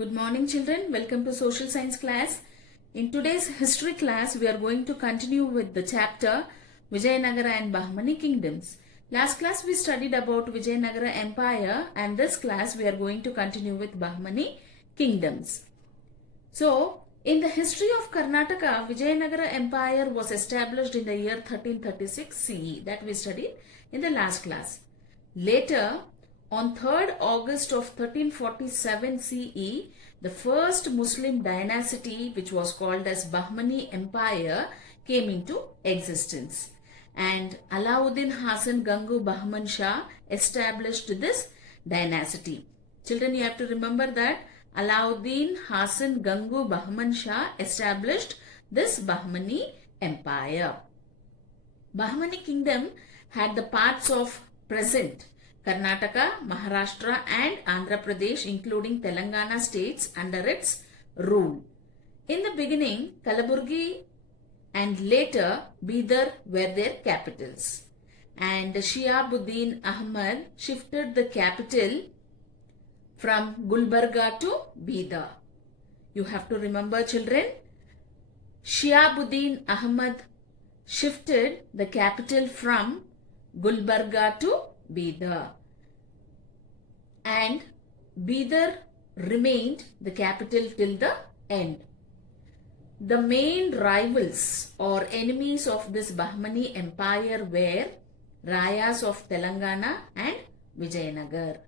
Good morning children, welcome to social science class. In today's history class, we are going to continue with the chapter Vijayanagara and Bahmani kingdoms. Last class we studied about Vijayanagara empire and this class we are going to continue with Bahmani kingdoms. So, in the history of Karnataka, Vijayanagara empire was established in the year 1336 CE that we studied in the last class. Later, on 3rd August of 1347 CE, the first Muslim dynasty, which was called as Bahmani Empire, came into existence. And Alauddin Hasan Gangu Bahman Shah established this dynasty. Children, you have to remember that Alauddin Hasan Gangu Bahman Shah established this Bahmani Empire. Bahmani kingdom had the parts of present Karnataka, Maharashtra and Andhra Pradesh including Telangana states under its rule. In the beginning, Kalaburgi and later Bidar were their capitals. And Shihabuddin Ahmad shifted the capital from Gulbarga to Bidar. You have to remember children, Shihabuddin Ahmad shifted the capital from Gulbarga to Bidar, and Bidar remained the capital till the end. The main rivals or enemies of this Bahmani empire were Rayas of Telangana and Vijayanagar.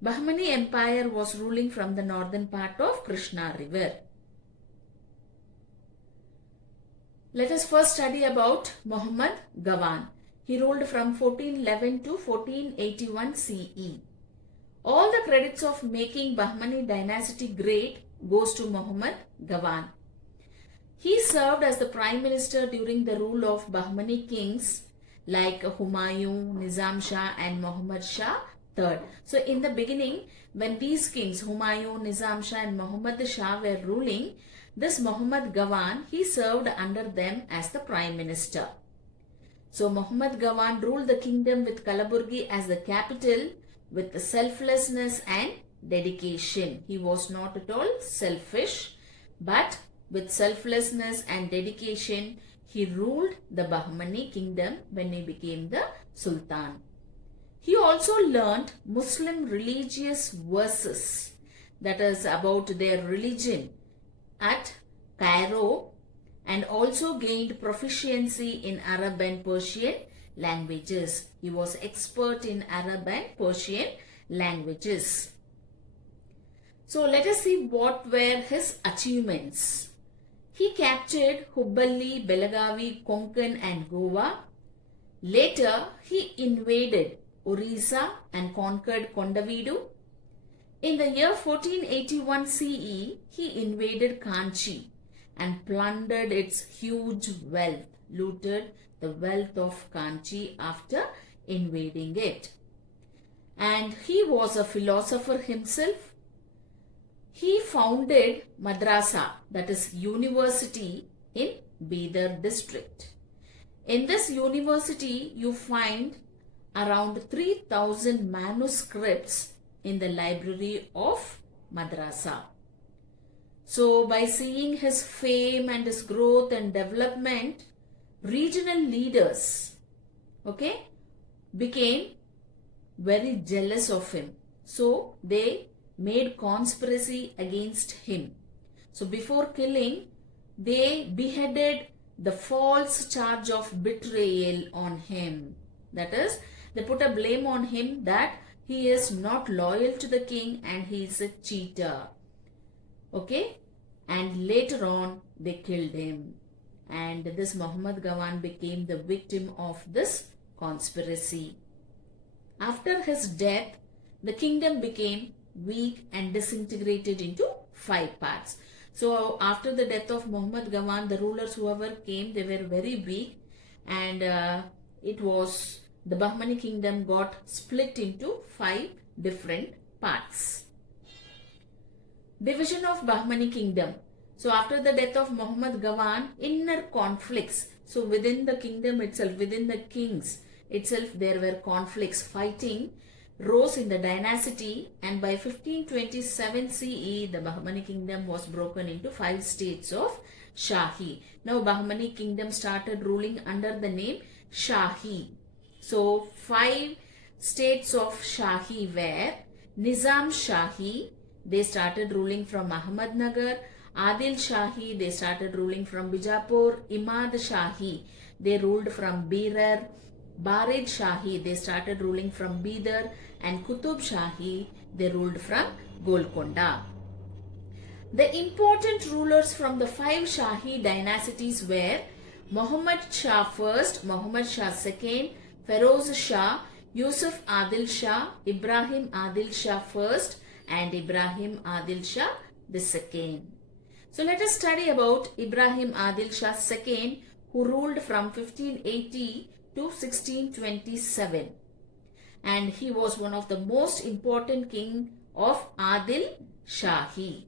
Bahmani empire was ruling from the northern part of Krishna river. Let us first study about Muhammad Gawan. He ruled from 1411 to 1481 CE. All the credits of making Bahmani dynasty great goes to Muhammad Gawan. He served as the prime minister during the rule of Bahmani kings like Humayun, Nizam Shah and Muhammad Shah III. So in the beginning, when these kings Humayun, Nizam Shah and Muhammad Shah were ruling, this Muhammad Gawan, he served under them as the prime minister. So Muhammad Gawan ruled the kingdom with Kalaburgi as the capital with selflessness and dedication. He was not at all selfish, but with selflessness and dedication, he ruled the Bahmani kingdom when he became the Sultan. He also learned Muslim religious verses, that is about their religion, at Cairo, and also gained proficiency in Arab and Persian languages. He was expert in Arab and Persian languages. So let us see what were his achievements. He captured Hubballi, Belagavi, Konkan and Goa. Later, he invaded Orissa and conquered Kondavidu. In the year 1481 CE, he invaded Kanchi and plundered its huge wealth, looted the wealth of Kanchi after invading it. And he was a philosopher himself. He founded Madrasa, that is university, in Bidar district. In this university, you find around 3,000 manuscripts in the library of Madrasa. So by seeing his fame and his growth and development, regional leaders, became very jealous of him. So they made conspiracy against him. So before killing, they beheaded the false charge of betrayal on him. That is, they put a blame on him that he is not loyal to the king and he is a cheater. And later on they killed him. And this Muhammad Gawan became the victim of this conspiracy. After his death, the kingdom became weak and disintegrated into 5 parts. So after the death of Muhammad Gawan, the rulers whoever came, they were very weak, and the Bahmani kingdom got split into 5 different parts. Division of Bahmani kingdom. So after the death of Muhammad Gawan, inner conflicts. So within the kingdom itself, within the kings itself, there were conflicts, fighting rose in the dynasty, and by 1527 CE, the Bahmani kingdom was broken into 5 states of Shahi. Now, Bahmani kingdom started ruling under the name Shahi. So, 5 states of Shahi were Nizam Shahi, they started ruling from Ahmednagar. Adil Shahi, they started ruling from Bijapur. Imad Shahi, they ruled from Berar. Barid Shahi, they started ruling from Bidar. And Qutub Shahi, they ruled from Golconda. The important rulers from the 5 Shahi dynasties were Muhammad Shah I, Muhammad Shah II, Feroz Shah, Yusuf Adil Shah, Ibrahim Adil Shah I, and Ibrahim Adil Shah II. So let us study about Ibrahim Adil Shah II, who ruled from 1580 to 1627. And he was one of the most important king of Adil Shahi.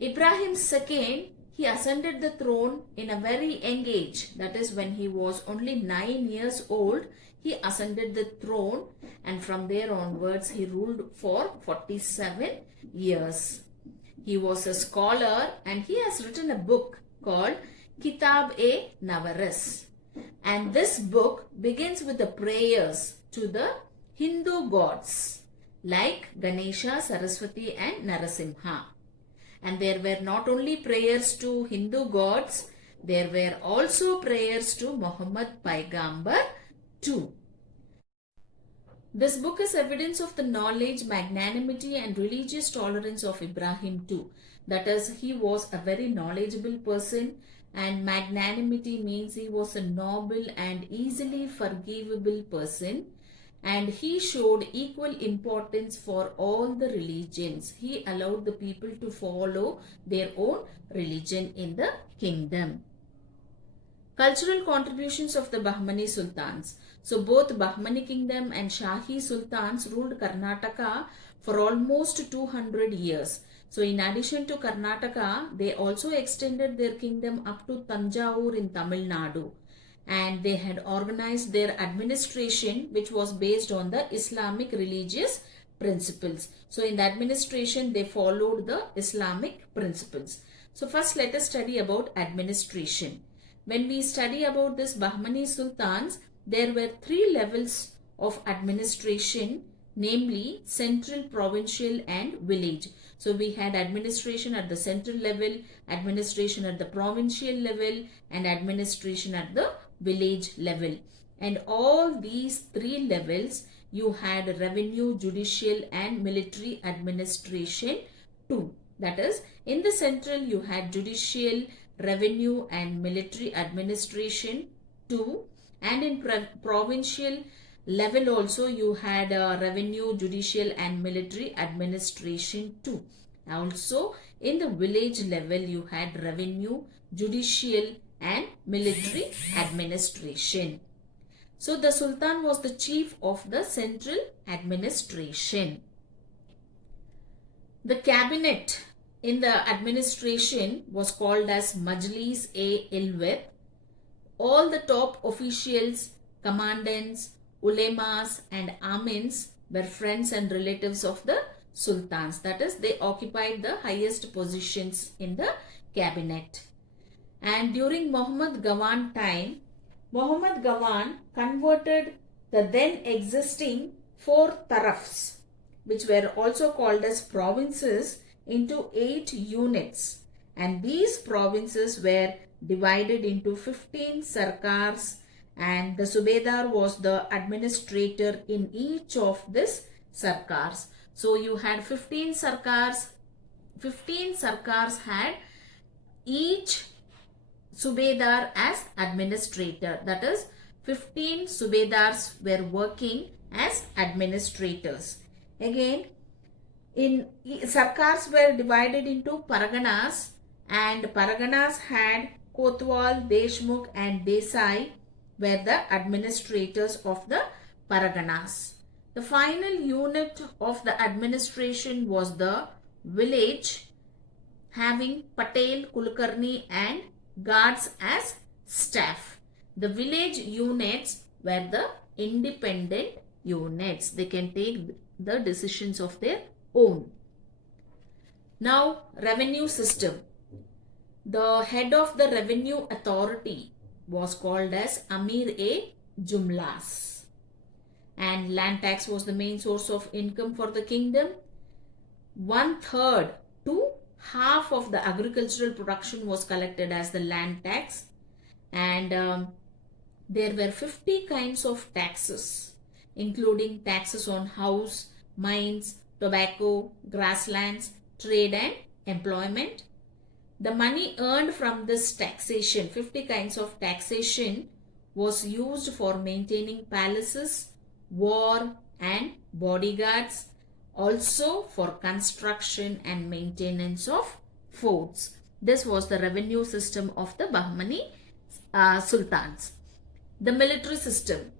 Ibrahim II, he ascended the throne in a very young age. That is, when he was only 9 years old, he ascended the throne, and from there onwards he ruled for 47 years. He was a scholar and he has written a book called Kitab-e-Navaris. And this book begins with the prayers to the Hindu gods like Ganesha, Saraswati and Narasimha. And there were not only prayers to Hindu gods, there were also prayers to Muhammad Paigambar too. This book is evidence of the knowledge, magnanimity and religious tolerance of Ibrahim too. That is, he was a very knowledgeable person, and magnanimity means he was a noble and easily forgivable person, and he showed equal importance for all the religions. He allowed the people to follow their own religion in the kingdom. Cultural contributions of the Bahmani Sultans. So both Bahmani kingdom and Shahi Sultans ruled Karnataka for almost 200 years. So in addition to Karnataka, they also extended their kingdom up to Tanjavur in Tamil Nadu. And they had organized their administration, which was based on the Islamic religious principles. So in the administration, they followed the Islamic principles. So first let us study about administration. When we study about this Bahmani Sultans, there were 3 levels of administration, namely central, provincial and village. So we had administration at the central level, administration at the provincial level and administration at the village level. And all these 3 levels, you had revenue, judicial and military administration too. That is, in the central you had judicial, revenue and military administration too, and in provincial level also you had revenue, judicial and military administration too. Also in the village level you had revenue, judicial and military administration. So the Sultan was the chief of the central administration. The cabinet in the administration was called as Majlis-e-Ilwet. All the top officials, commandants, ulemas and amins were friends and relatives of the sultans. That is, they occupied the highest positions in the cabinet. And during Muhammad Gawan time, Muhammad Gawan converted the then existing 4 tarafs, which were also called as provinces, into 8 units. And these provinces were divided into 15 sarkars, and the Subedar was the administrator in each of these sarkars. So you had 15 sarkars. 15 sarkars had each Subedar as administrator. That is, 15 Subedars were working as administrators. Again, in sarkars were divided into paraganas, and paraganas had Kotwal, Deshmukh and Desai were the administrators of the paraganas. The final unit of the administration was the village, having Patel, Kulkarni and guards as staff. The village units were the independent units. They can take the decisions of their own. Now, revenue system. The head of the revenue authority was called as Amir-e-Jumlas, and land tax was the main source of income for the kingdom. 1/3 to half of the agricultural production was collected as the land tax, and there were 50 kinds of taxes, including taxes on house, mines, tobacco, grasslands, trade and employment. The money earned from this taxation, 50 kinds of taxation, was used for maintaining palaces, war and bodyguards, also for construction and maintenance of forts. This was the revenue system of the Bahmani sultans. The military system.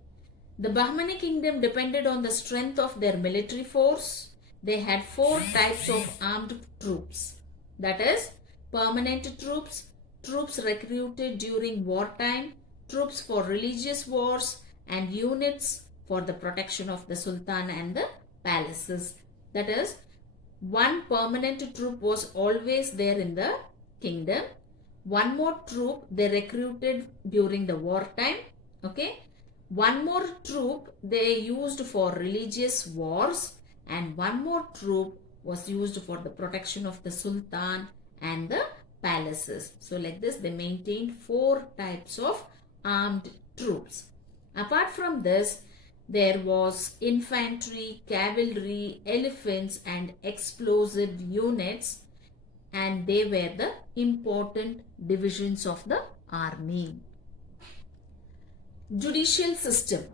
The Bahmani kingdom depended on the strength of their military force. They had 4 types of armed troops. That is, permanent troops, troops recruited during wartime, troops for religious wars, and units for the protection of the sultan and the palaces. That is, one permanent troop was always there in the kingdom. One more troop they recruited during the wartime. Okay. One more troop they used for religious wars, and one more troop was used for the protection of the sultan and the palaces. So like this, they maintained 4 types of armed troops. Apart from this, there was infantry, cavalry, elephants and explosive units, and they were the important divisions of the army. Judicial system.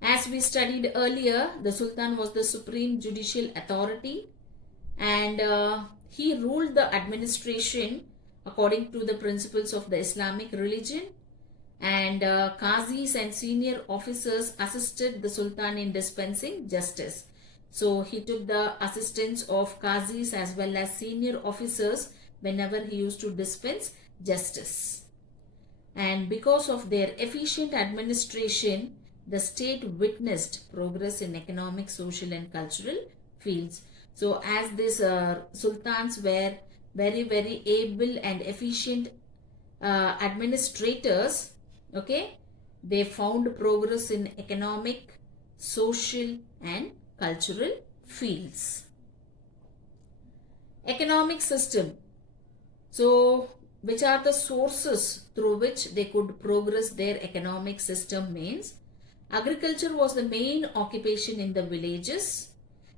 As we studied earlier, the Sultan was the supreme judicial authority, and he ruled the administration according to the principles of the Islamic religion, and Qazis and senior officers assisted the Sultan in dispensing justice. So he took the assistance of Qazis as well as senior officers whenever he used to dispense justice. And because of their efficient administration, the state witnessed progress in economic, social and cultural fields. So as these sultans were very able and efficient administrators, okay, they found progress in economic, social and cultural fields. Economic system. So which are the sources through which they could progress their economic system means agriculture was the main occupation in the villages.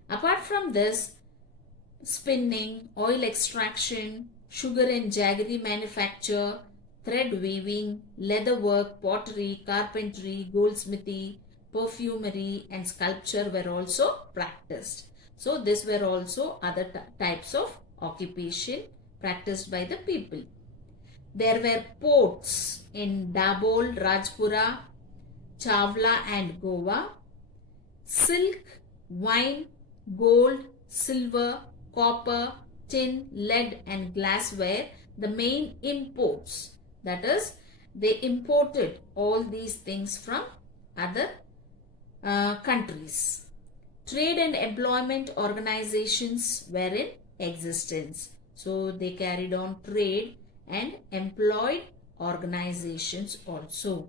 Apart from this, spinning, oil extraction, sugar and jaggery manufacture, thread weaving, leather work, pottery, carpentry, goldsmithy, perfumery and sculpture were also practiced. So these were also other types of occupation practiced by the people. There were ports in Dabhol, Rajpura, Chawla and Goa. Silk, wine, gold, silver, copper, tin, lead and glass were the main imports. That is, they imported all these things from other countries. Trade and employment organizations were in existence. So they carried on trade and employed organizations also.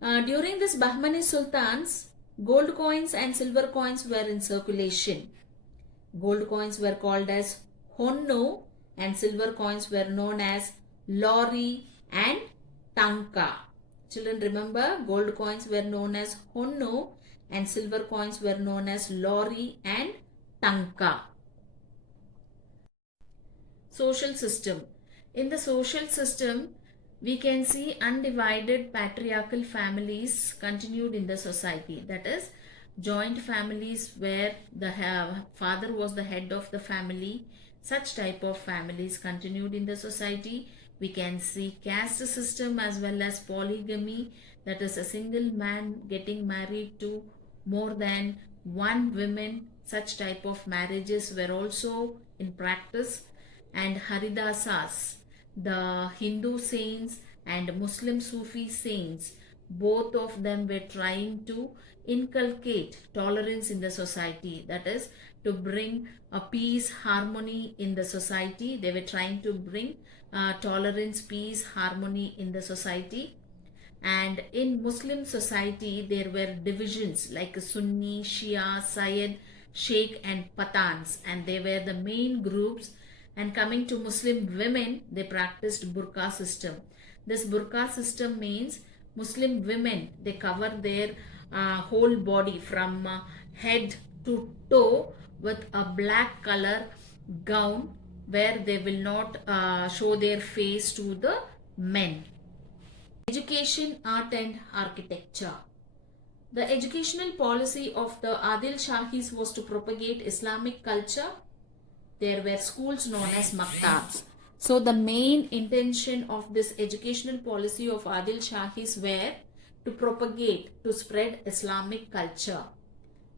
During this Bahmani sultans, gold coins and silver coins were in circulation. Gold coins were called as honno and silver coins were known as lori and tanka. Children, remember, gold coins were known as honno and silver coins were known as lori and tanka. Social system. In the social system, we can see undivided patriarchal families continued in the society. That is, joint families where the father was the head of the family. Such type of families continued in the society. We can see caste system as well as polygamy. That is, a single man getting married to more than one woman. Such type of marriages were also in practice. And Haridasas, the Hindu saints and Muslim Sufi saints, both of them were trying to inculcate tolerance in the society, that is to bring a peace, harmony in the society. They were trying to bring tolerance, peace, harmony in the society. And in Muslim society there were divisions like Sunni, Shia, Syed, Sheikh and Pathans, and they were the main groups. And coming to Muslim women, they practiced burqa system. This burqa system means Muslim women, they cover their whole body from head to toe with a black color gown, where they will not show their face to the men. Education, art and architecture. The educational policy of the Adil Shahis was to propagate Islamic culture. There were schools known as maktabs. So the main intention of this educational policy of Adil Shahis were to propagate, to spread Islamic culture.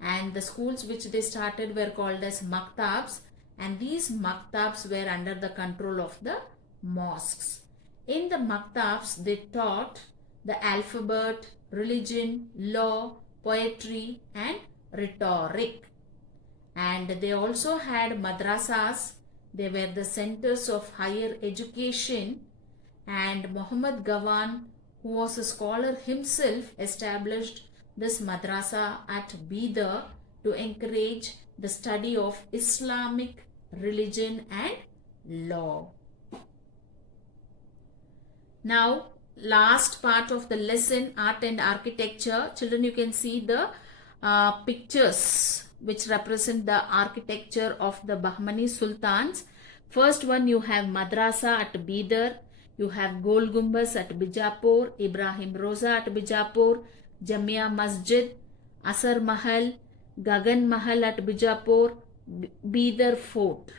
And the schools which they started were called as maktabs, and these maktabs were under the control of the mosques. In the maktabs, they taught the alphabet, religion, law, poetry and rhetoric. And they also had madrasas. They were the centers of higher education. And Muhammad Gawan, who was a scholar himself, established this madrasa at Bidar to encourage the study of Islamic religion and law. Now, last part of the lesson, art and architecture. Children, you can see the pictures which represent the architecture of the Bahmani Sultans. First one, you have Madrasa at Bidar, you have Gol Gumbaz at Bijapur, Ibrahim Roza at Bijapur, Jamia Masjid, Asar Mahal, Gagan Mahal at Bijapur, Bidar Fort.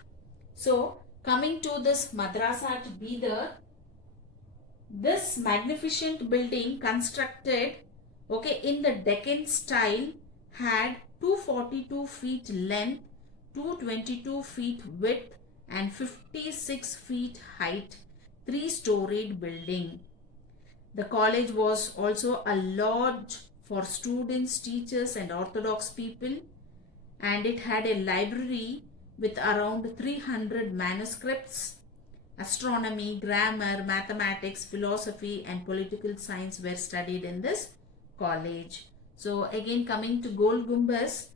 So, coming to this Madrasa at Bidar, this magnificent building constructed in the Deccan style had 242 feet length, 222 feet width and 56 feet height, 3-storied building. The college was also a lodge for students, teachers and orthodox people, and it had a library with around 300 manuscripts. Astronomy, grammar, mathematics, philosophy and political science were studied in this college. So again, coming to Gol Gumbaz,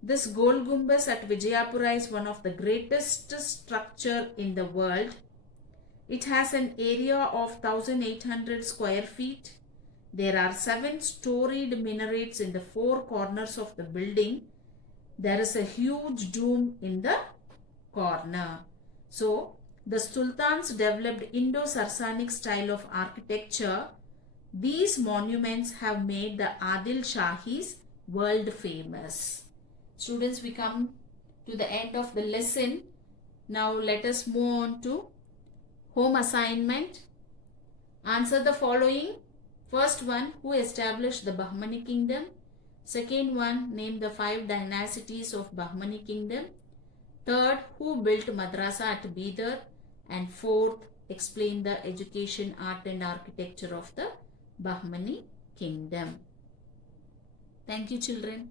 this Gol Gumbaz at Vijayapura is one of the greatest structure in the world. It has an area of 1800 square feet. There are 7-storied minarets in the 4 corners of the building. There is a huge dome in the corner. So the sultans developed Indo-Sasanic style of architecture. These monuments have made the Adil Shahis world famous. Students, we come to the end of the lesson. Now let us move on to home assignment. Answer the following. First one, who established the Bahmani kingdom? Second one, name the 5 dynasties of Bahmani kingdom. Third, who built Madrasa at Bidar? And fourth, explain the education, art and architecture of the Bahmani kingdom. Thank you, children.